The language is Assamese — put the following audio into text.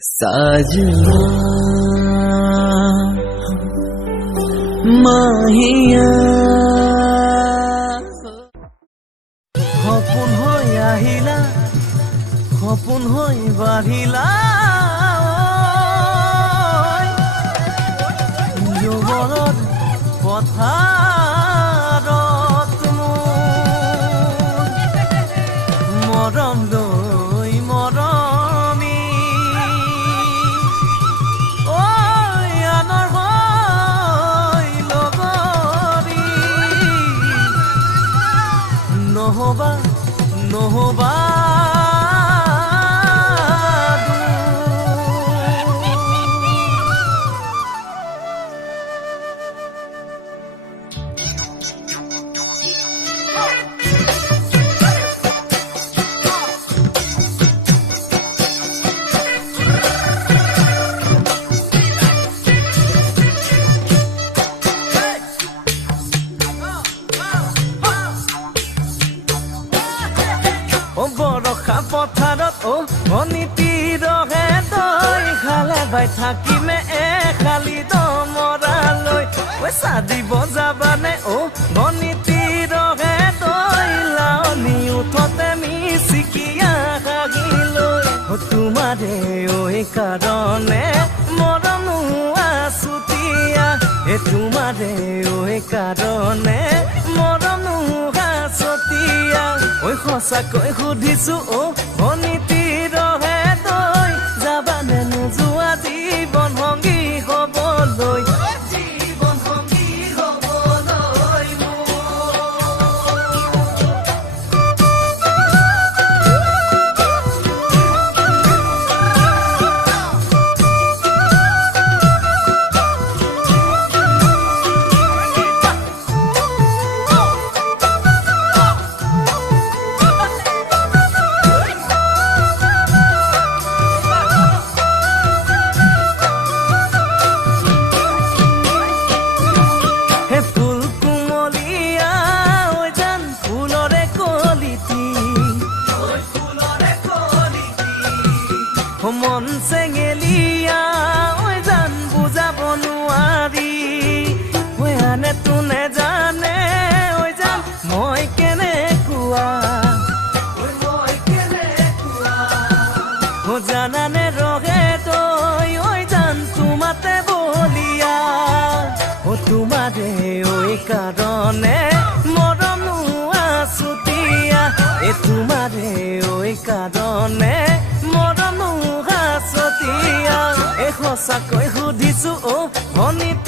साजना माहिया সপোন হৈ আহিলা সপোন হৈ বাঢ়িলা যুৱৰত পথাৰত মৰম লৈ মৰমি আনৰ হৈ লগৰী নহবা নহবা বৰষা পথাৰত অনীতি ৰহে তই খালে বাই থাকিমে খালি দমৰালৈ পইচা দিব যাবানে অনীতি ৰহে তই লাৱনি উঠতে মিচিকিয়া হাগিলৈ তোমাৰে কাৰণে মৰম আছুতীয়া তোমাৰে কাৰণে মৰম আছুতীয়া সঁচাকৈ সুধিছো অনীতি ৰহে তই যাবানে নোযোৱা জীৱন সংগী হবলৈ মন চেঙেলিয়া জান বুজাব নোৱাৰি আনে তোনে জানে জান মই কেনেকুৱা জানানে ৰহে তই জান তোমাতে বলিয়া তোমাৰে কাৰণে মৰম আছুতীয়া তোমাৰে কাৰণে মৰম সঁচাকৈ সুধিছো অনীতি